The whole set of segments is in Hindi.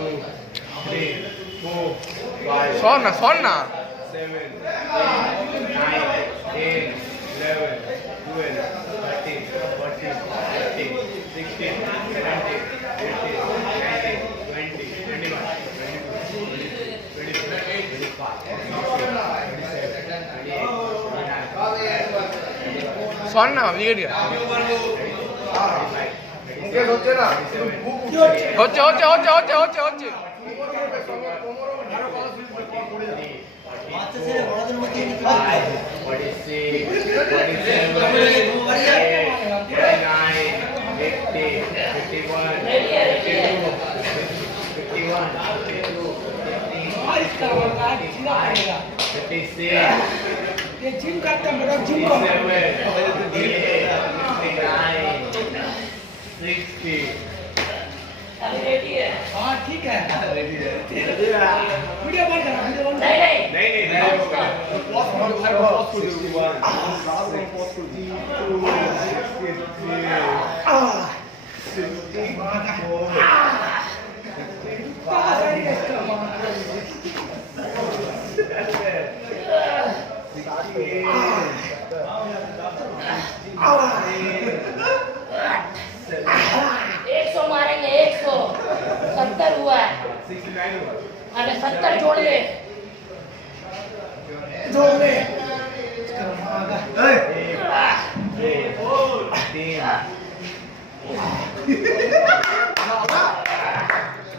3, 4, 5, सोना 7, 8, 9, 10, 11, 12, 13, 14, 15, 16, 17, 18, 19, 20, 21, 22, 23, 24, 25, 26, 27, 28, 29, सोना विकेट गया होचे ना होचे ये जिम करता है मेरा जिम को 60 अभी रेडी है हाँ ठीक है रेडी है वीडियो बंद करा वीडियो बंद नहीं पॉज कर मारेंगे 170 हुआ है 69 हुआ अरे 70 जोड़ ले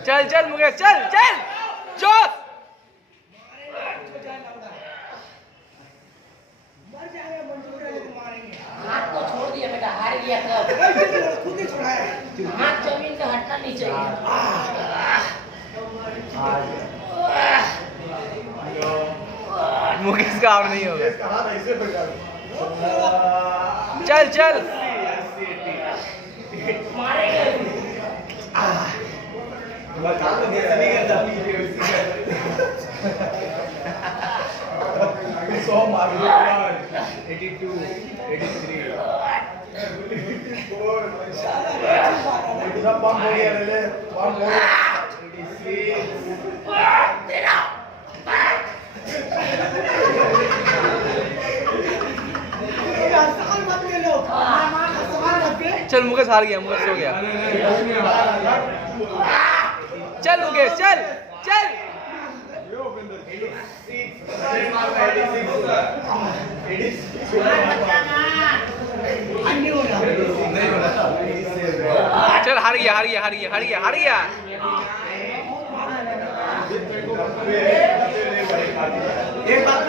चल मुकेश चल जोश हाथ तो छोड़ दिया बेटा हार गया कब खुद ही छोड़ा है हाथ जमीन से हटना नहीं चाहिए मुकेश का और नहीं होगा चल मारेंगे सौ मार 82 83 पूरा पंप हो गया रे पंप हो गया 86 चल मुकेश हार गया मुकेश हो गया चल मुकेश चल चल हार गया एक बात